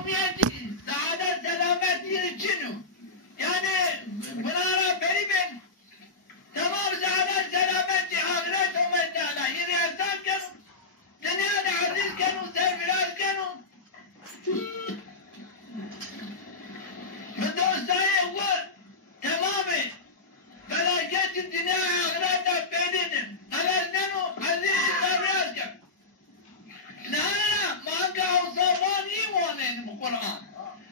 عمومیتی سعادت سلامتی چنو یعنی بنارا بری بین تمام سعادت سلامتی آخرت و مدانا یعنی احسان کنو دنیا دا عزیز کنو سر فراز کنو من دوستای و تمام فلاکت دنیا آخرت دا پیدینم عوض ننو عزیز سر فراز کنو نه ما که اوصافانی وانه بقرآن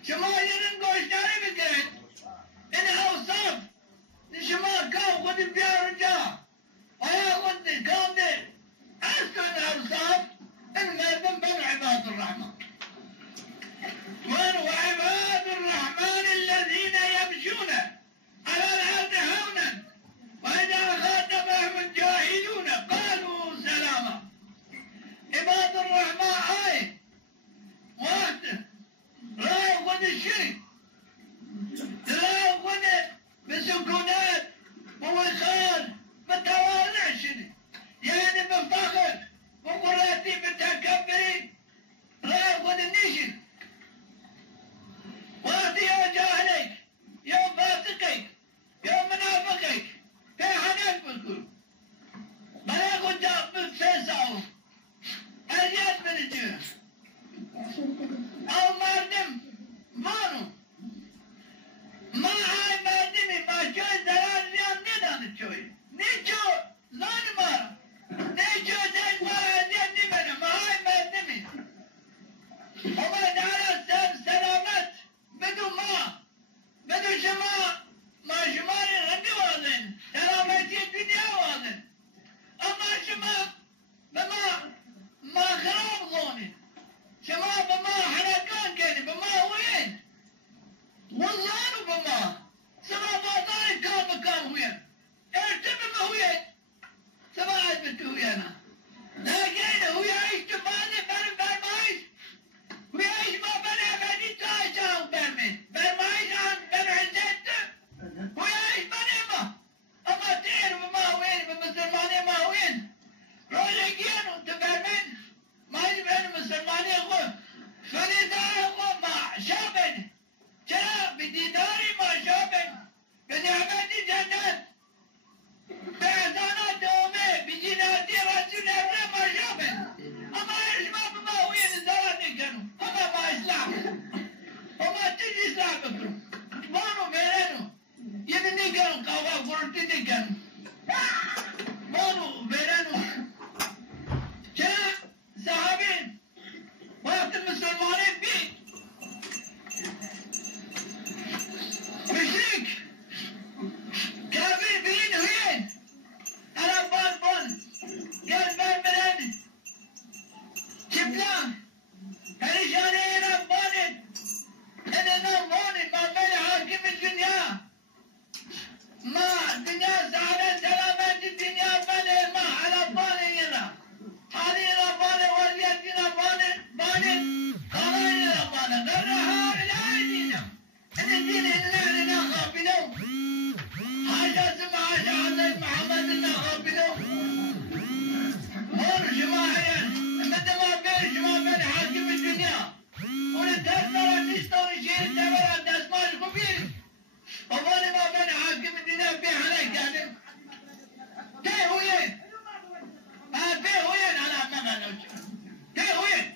شما یرن گوشتاری بگرید این اوصاف شما که خود بیار جا آیا خود کام ده اصل این اوصاف این مردم بن عباد الرحمن وعباد الرحمن الذين يمشون على الأرض هونا وإذا خاطبهم الجاهلون قالوا سلاما عباد الرحمن آية واحد لا يخون الشرك لا يخون بسكونات بوقار بتواضع شرك يعني بفخر بقراتي بتكبري لا يخون النشر وقت يا جاهلك يا فاسقك يا منافقك في حنان بكل بلا يخون جاب بسيساو أزياد من الجنة أو مردم مانو ما هاي مردمي ما شوي زرار زيان ندان شوي نيشو زان مارا نيشو زان مارا زيان نبنا ما هاي مردمي وما دارا سلامت بدو ما بدو شما ما شماري غني واضن سلامتي الدنيا واضن أما شما بما ما خراب ظوني شما بما حركان كاني بما وين والله بما سما بازار كان مكان وين ارتب ما وين سما عزبت ويانا لكن هو يعيش تباني برمايش ويعيش ما بني بدي تايشا وبرمين برمايش عن بن عزت ويعيش بني ما اما تير بما وين بمسلماني ما وين روليكين وتبرمين ما يبين مسلماني هو فريدا هو ما شابن جاء بديناري ما شابن بنعمة جنات بإحسانات دومي بجناتي رسول الله ما شابن أما إسلام ما هو ينزلني كانوا أما ما إسلام وما تجي إسلام بكرم مانو ميرانو يبني كانوا قوا فرطيني كانوا مانو ميرانو جاء صحابين وقت المسلمانين بيت مشرك كافر بين وين أنا بان يا البربران شبلان هرشاني أنا بانت أنا بانت ما بين حاكم الدنيا ما الدنيا سعادة سلامة الدنيا بانت ما على بانت يلا هذه ربانة واليدين بانت قرين ربانة غرها إلى دينا إن الدين إلا لنا غابلو حاجة سمع حاجة محمد لنا غابلو مور جماعيا متى ما بين جماعة بين حاكم الدنيا ونتهزر نشتغل شيء الدولة تسمع الكبير وظل ما بين حاكم الدنيا في عليك يعني كيف هو ين في وين أنا ما نوجه في وين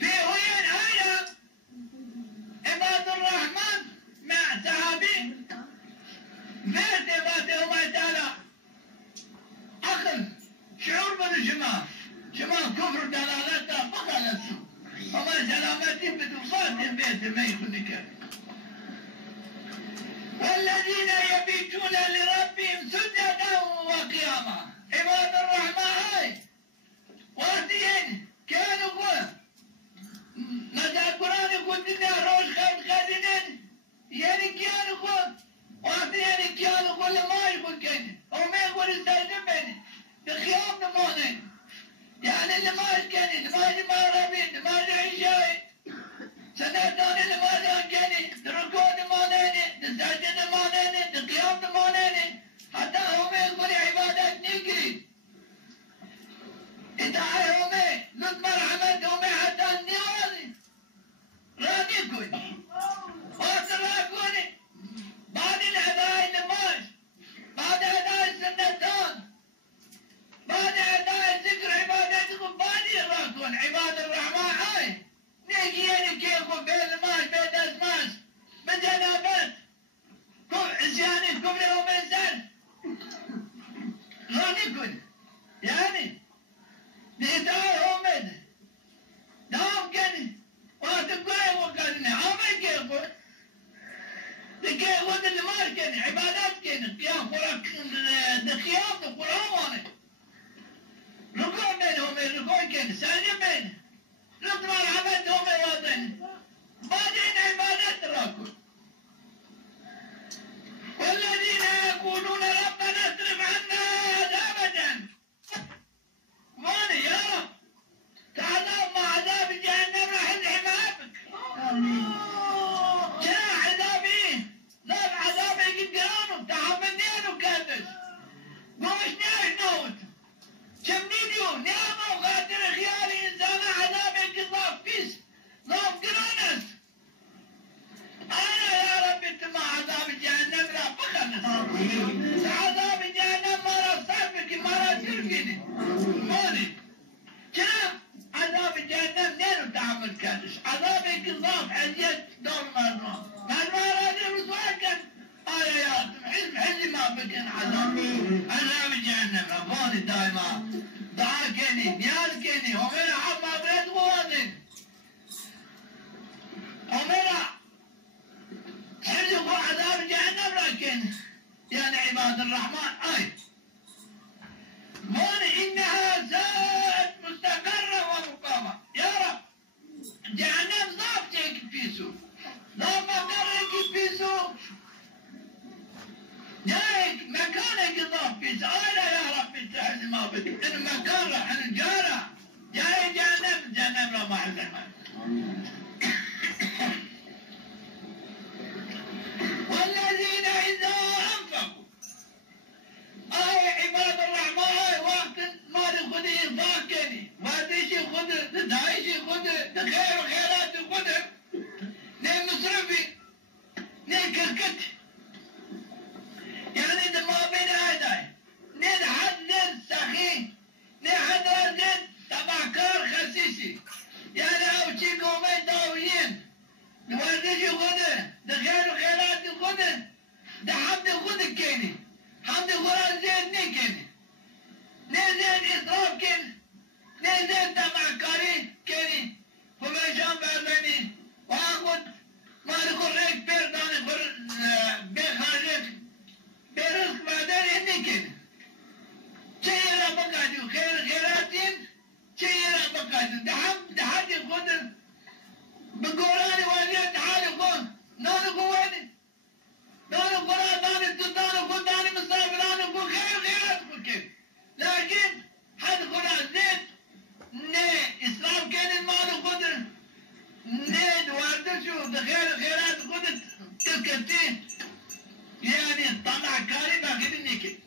في وين أين عباد الرحمن مع صحابي بيت عباده وما تعالى عقل شعور بالجماع جماع كفر دلالته فقط نفسه وما سلامتي بتوصات البيت ما يكون كافر والذين يبيتون لربهم سجدا وقياما عباد الرحمن هاي وقتين كانوا قوة ماذا القرآن يقول دنيا روش خادنين يعني كانوا قوة وقتين كانوا قوة لما يقول كده وما يقول استخدم بيني بخيام نمونين يعني لما يسكني لما يجمع ربين لما يعيشاي سنتاني لما يسكني تركوا نمونين تسجد نمونين تقيام نمونين حتى هم يقول عبادات نجري إدعاء هم لطف مرحمة هم حتى النوازي كبر يوم إنسان غني كن يعني نهداي هم دام كن واتقوي وكن عمل كيف تكي ود اللي ما كن عبادات كن قيام قرآن دخيام القرآن ركوع بينهم ركوع كن سجد بينهم ركن العبد هم واضن بعدين عبادات راكب والذين يقولون ربنا اصرف عنا عذاب جهنم ماني يا رب تعذب مع عذاب جهنم راح ينحمى جاء عذابي ذاب عذابي قدامهم تحملنين وكذب قوش ناش نوت شمنيديو نعمة وغادر خيالي إنسان عذابي قضاف فيس نوم قرانس أنا يا رب أنت مع عذاب جهنم لا بخلص عذاب جهنم مرة صعبك مرة تركني ماني كلام عذاب جهنم نينو تعمل كادش عذابك الضاف حجيت دور مرمى هذه رسواك آيات حل ما بكن عذاب جهنم أباني دائما دعاكني نيالكني ومن عما بريد غواني ومن حلقوا عذاب جهنم لكن يعني عباد الرحمن آي ماني إنها ساءت مستقرة ومقامة يا رب جهنم ضابطك بيسو ضاب مقرك بيسو جايك مكانك ضاب بيسو أنا يا رب انت ما بدك إن مكان راح نجارة جاي جهنم لا معلمة والذين إذا أنفقوا عباد الرحمن وقت ما تأخذ إنفاقني ما تيجي خذ تدعيشي خذ خير وخيرات خذ نين مصرفي نين كركت يعني إذا ما بين هداي نين حد نين سخين نين حد نين تبعكار خسيسي يعني أو شي قومي داويين نوردشي خذ خير وخيرات خذ ده حمد خذ كيني حمد قرآن زين نيكن نزين إسراف كن نزين تمعكاري كني فمشان بردني وأخذ ما نقول ريك برداني بخارج برزق بعدين نيكن شيرا بقادو خيراتين شيرا بقادو ده حد يخذ بقرآن وزين تعالي خذ نانو قواني دانو قرآن دانو خذ دانو مستغفران وقول خير خيرات كيف لكن حد قرآن زيت نه إسلام كان المال خذ نه دواردشو دخير خيرات خذ تذكرتين يعني طمع كاري باخذ نيكي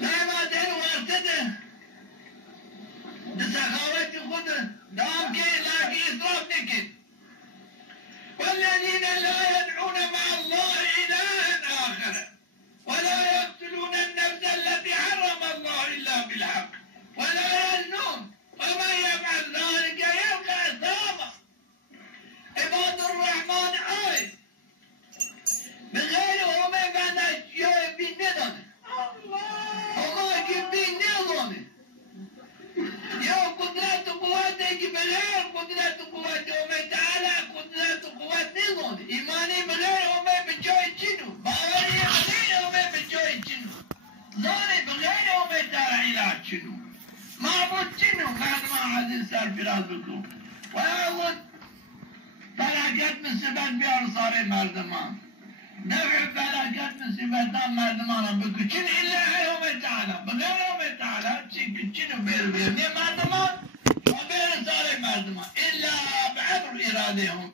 لا ما دين وارتده دسخاوات خذ دام كي لكن إسلام نيكي والذين لا يدعون مع الله إلها آخر ولا يقتلون النفس التي حرم الله إلا بالحق ولا يزنون ومن يفعل ذلك يلقى أثاما عباد الرحمن آي بغير هما كان يبين نظام هما يبين نظام يا قدرات قواتك بغير قدرات قواتهم تعالى قدرات قوات نظام إيماني بغير هما بجوي جنو باوري بغير هما بجوي جنو ظاني بغير هما تعالى إلى جنو معبود جنو بعد ما عاد صار في راسكم ويعود فلاكات من سبات بيار صار مردمان نفع فلاكات من سباتان مردمان بكو جن إلا هما تعالى بغير هما تعالى جنو بير ني مردمان وبير صار مردمان إلا بعبر إرادهم